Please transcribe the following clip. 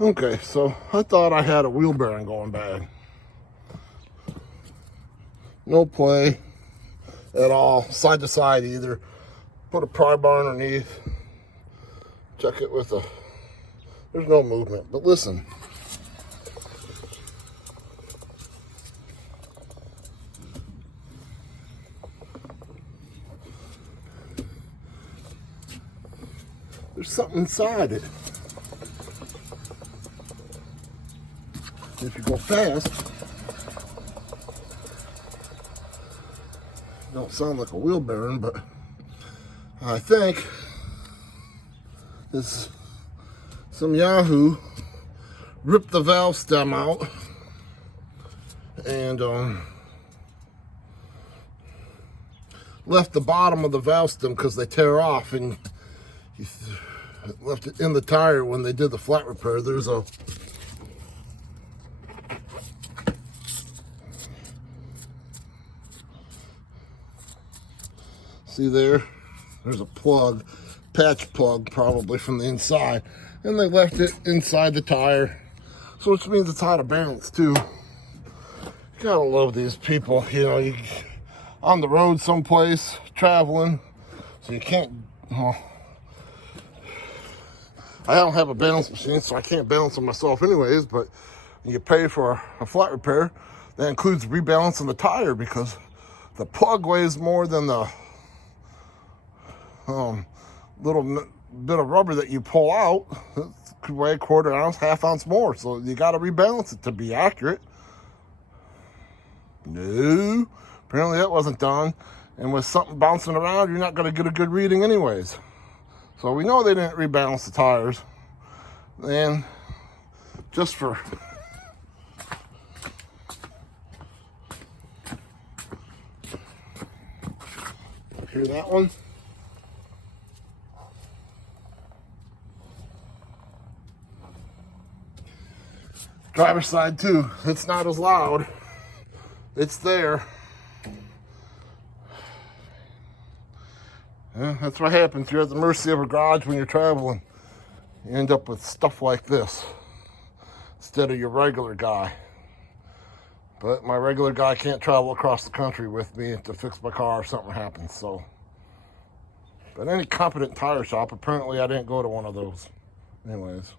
Okay, so I thought I had a wheel bearing going bad. No play at all, side to side either. Put a pry bar underneath. Check it with a, there's no movement. But listen. There's something inside it. If you go fast, don't sound like a wheel bearing, but I think this some Yahoo ripped the valve stem out and left the bottom of the valve stem because they tear off, and he left it in the tire when they did the flat repair. There's a see there's a plug, patch plug probably from the inside, and they left it inside the tire, so which means it's out of balance too. You gotta love these people, you know, you on the road someplace traveling, so you can't, well, I don't have a balance machine, so I can't balance them myself anyways, but you pay for a flat repair that includes rebalancing the tire because the plug weighs more than the little bit of rubber that you pull out. It could weigh a quarter ounce, half ounce more, so you got to rebalance it to be accurate. No, apparently that wasn't done, and with something bouncing around, you're not going to get a good reading anyways. So we know they didn't rebalance the tires, and just for hear that one. Driver's side too. It's not as loud. It's there. Yeah, that's what happens. You're at the mercy of a garage when you're traveling. You end up with stuff like this instead of your regular guy. But my regular guy can't travel across the country with me to fix my car if something happens. So, but any competent tire shop, apparently I didn't go to one of those. Anyways.